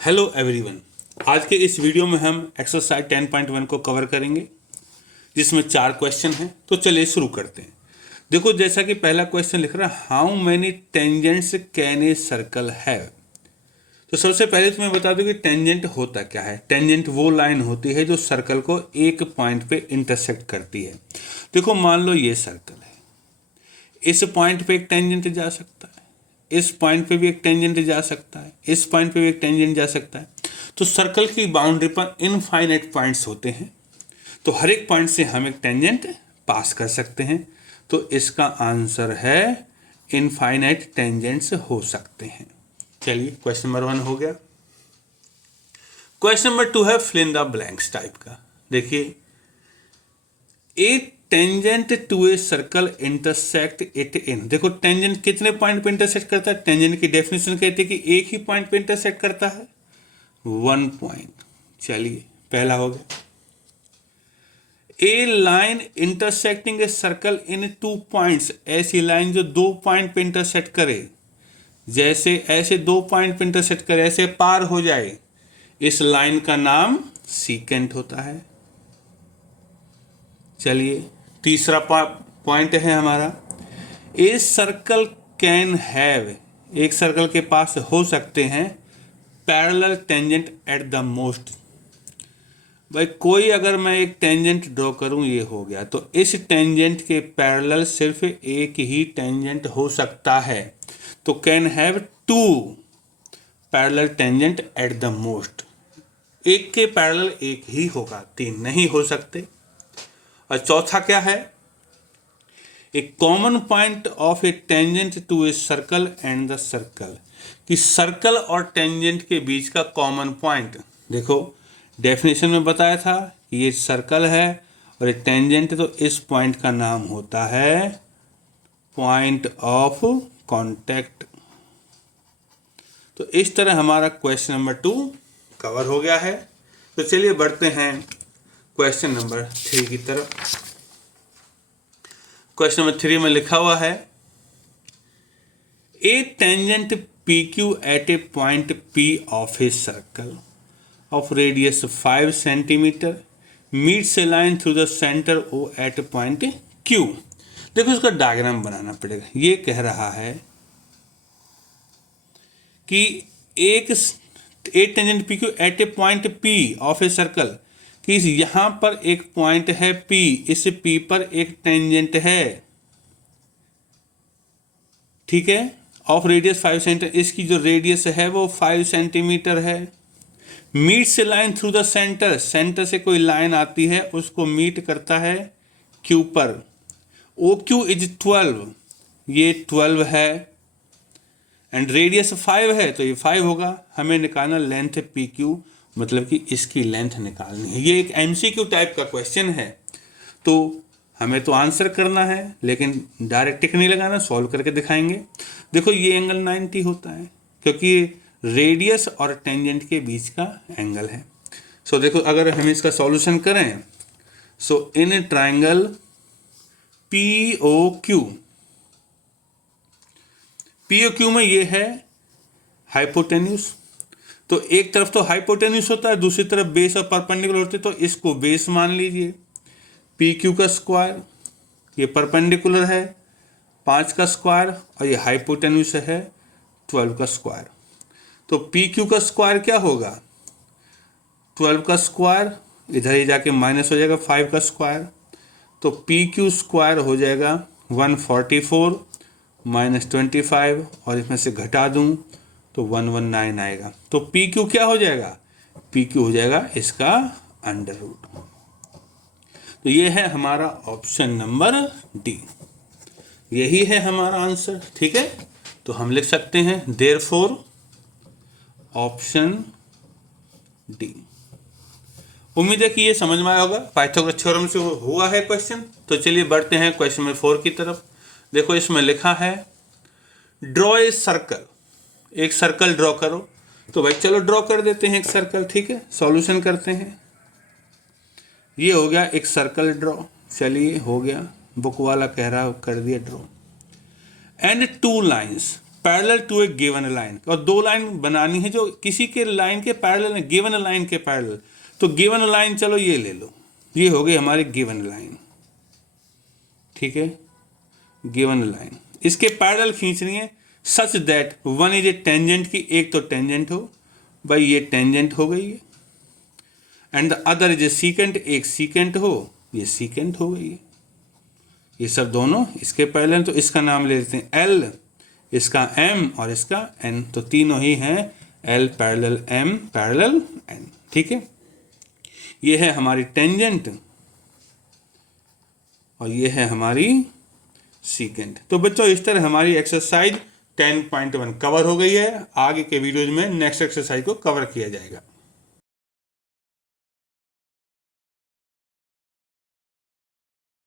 Hello everyone. आज के इस वीडियो में हम एक्सरसाइज 10.1 को कवर करेंगे जिसमें 4 क्वेश्चन हैं। तो चलिए शुरू करते हैं। देखो, जैसा कि पहला क्वेश्चन लिख रहा है, how many tangents can a circle have. तो सबसे पहले तो मैं बता दूं कि टेंजेंट होता क्या है। टेंजेंट वो लाइन होती है जो सर्कल को एक पॉइंट पे इंटरसेक्ट करती है। देखो, मान लो ये सर्कल है, इस पॉइंट पे एक टेंजेंट जा सकता है, इस पॉइंट पे भी एक टेंजेंट जा सकता है, इस पॉइंट पे भी एक टेंजेंट जा सकता है। तो सर्कल की बाउंड्री पर इनफाइनाइट पॉइंट्स होते हैं, तो हर एक पॉइंट से हम एक टेंजेंट पास कर सकते हैं। तो इसका आंसर है इनफाइनाइट टेंजेंट्स हो सकते हैं। चलिए, क्वेश्चन नंबर 1 हो गया। क्वेश्चन नंबर 2 है fill in the blanks type का। देखिए, a tangent to a circle intersect it in. देखो, टेंजेंट कितने पॉइंट पे इंटरसेक्ट करता है? टेंजेंट की डेफिनेशन कहती है कि एक ही पॉइंट पे इंटरसेक्ट करता है, 1 पॉइंट। चलिए, पहला हो गया। A line intersecting a circle in 2 points. ऐसी लाइन जो 2 पॉइंट पे इंटरसेक्ट करे, जैसे ऐसे 2 पॉइंट पे इंटरसेक्ट करे, ऐसे पार हो जाए, इस लाइन का नाम सीकेंट होता है। चलिए, तीसरा पॉइंट है हमारा, ए सर्कल कैन हैव। एक सर्कल के पास हो सकते हैं parallel tangent at the most. भाई, कोई अगर मैं एक टेंजेंट ड्रॉ करूं, ये हो गया, तो इस टेंजेंट के पैरेलल सिर्फ एक ही टेंजेंट हो सकता है। तो can have 2 parallel tangent at the most. एक के पैरेलल एक ही होगा, 3 नहीं हो सकते। और चौथा क्या है? A common point of a tangent to a circle and the circle. कि सर्कल और टेंजेंट के बीच का कॉमन पॉइंट। देखो, डेफिनेशन में बताया था कि ये सर्कल है और एक टेंजेंट, तो इस पॉइंट का नाम होता है पॉइंट ऑफ कांटेक्ट। तो इस तरह हमारा क्वेश्चन नंबर 2 कवर हो गया है। तो चलिए बढ़ते हैं क्वेश्चन नंबर 3 की तरफ। क्वेश्चन नंबर 3 में लिखा हुआ है, a tangent P Q at a point P of a circle of radius 5 centimetre meets a line through the centre O at point Q. देखो, इसका डायग्राम बनाना पड़ेगा। ये कह रहा है कि एक tangent P Q at a point P of a circle, कि यहां पर एक पॉइंट है P, इस P पर एक टेंजेंट है, ठीक है, ऑफ रेडियस 5 सेंटीमीटर। इसकी जो रेडियस है वो 5 सेंटीमीटर है। Meets line through the centre, centre से कोई लाइन आती है, उसको मीट करता है Q पर। ओ क्यू इज 12, ये 12 है, एंड रेडियस 5 है, तो ये 5 होगा। हमें निकालना लेंथ पी क्यू, मतलब कि इसकी लेंथ निकालनी है। ये एक एमसीक्यू टाइप का क्वेश्चन है, तो हमें तो आंसर करना है, लेकिन डायरेक्ट टिक नहीं लगाना, सॉल्व करके दिखाएंगे। देखो, ये एंगल 90 होता है क्योंकि रेडियस और टेंजेंट के बीच का एंगल है। सो देखो, अगर हम इसका सॉल्यूशन करें, so in triangle P O Q में ये है हाइपोटेन्यूस। तो एक तरफ तो हाइपोटेन्यूस होता है, दूसरी तरफ बेस और परपेंडिकुलर होते हैं, तो इसको बेस मान लीजिए। पी क्यू का स्क्वायर, ये परपेंडिकुलर है 5 का स्क्वायर, और ये हाइपोटेन्यूस है 12 का स्क्वायर। तो पी क्यू का स्क्वायर क्या होगा? 12 का स्क्वायर, इधर ही जाके माइनस हो जाएगा 5 का स्क्वायर, तो पी क्यू स्क्वायर हो जाएगा 144 माइनस 25, और इसमें से घटा दूं तो 119 आएगा। तो पी क्यू क्या हो जाएगा? पी क्यू हो जाएगा इसका अंडर रूट। तो ये है हमारा ऑप्शन नंबर डी, यही है हमारा आंसर, ठीक है। तो हम लिख सकते हैं देयरफॉर ऑप्शन डी। उम्मीद है कि ये समझ में आया होगा। पाइथागोरस थ्योरम से हुआ है क्वेश्चन। तो चलिए बढ़ते हैं क्वेश्चन नंबर 4 की तरफ। देखो, इसमें लिखा है ड्रॉ ए सर्कल। एक सर्कल ड्रॉ करो। तो भाई चलो ड्रॉ कर देते हैं एक सर्कल, ठीक है। सॉल्यूशन करते हैं। ये हो गया एक सर्कल ड्रॉ। चलिए, हो गया, बुक वाला कह रहा कर दिया draw. And 2 lines parallel to a given line, और दो लाइन बनानी है जो किसी के लाइन के पैरेलल है, गिवन लाइन के पैरेलल। तो गिवन लाइन चलो ये ले लो, ये हो गई हमारी गिवन लाइन, ठीक है, गिवन लाइन। इसके पैरेलल खींचनी है such that one is a tangent, की एक तो टेंजेंट हो, भाई ये टेंजेंट हो गई है, and the other is a secant, एक सीकेंट हो, ये सीकेंट हो गई है। ये सब दोनों इसके पैरेलल, तो इसका नाम ले लेते हैं एल, इसका एम और इसका एन, तो तीनों ही हैं L parallel M parallel N, ठीक है। ये है हमारी टेंजेंट और ये है हमारी सीकेंट। तो बच्चों इस तरह हमारी एक्सरसाइज 10.1 कवर हो गई है। आगे के वीडियोज में नेक्स्ट एक्सरसाइज को कवर किया जाएगा।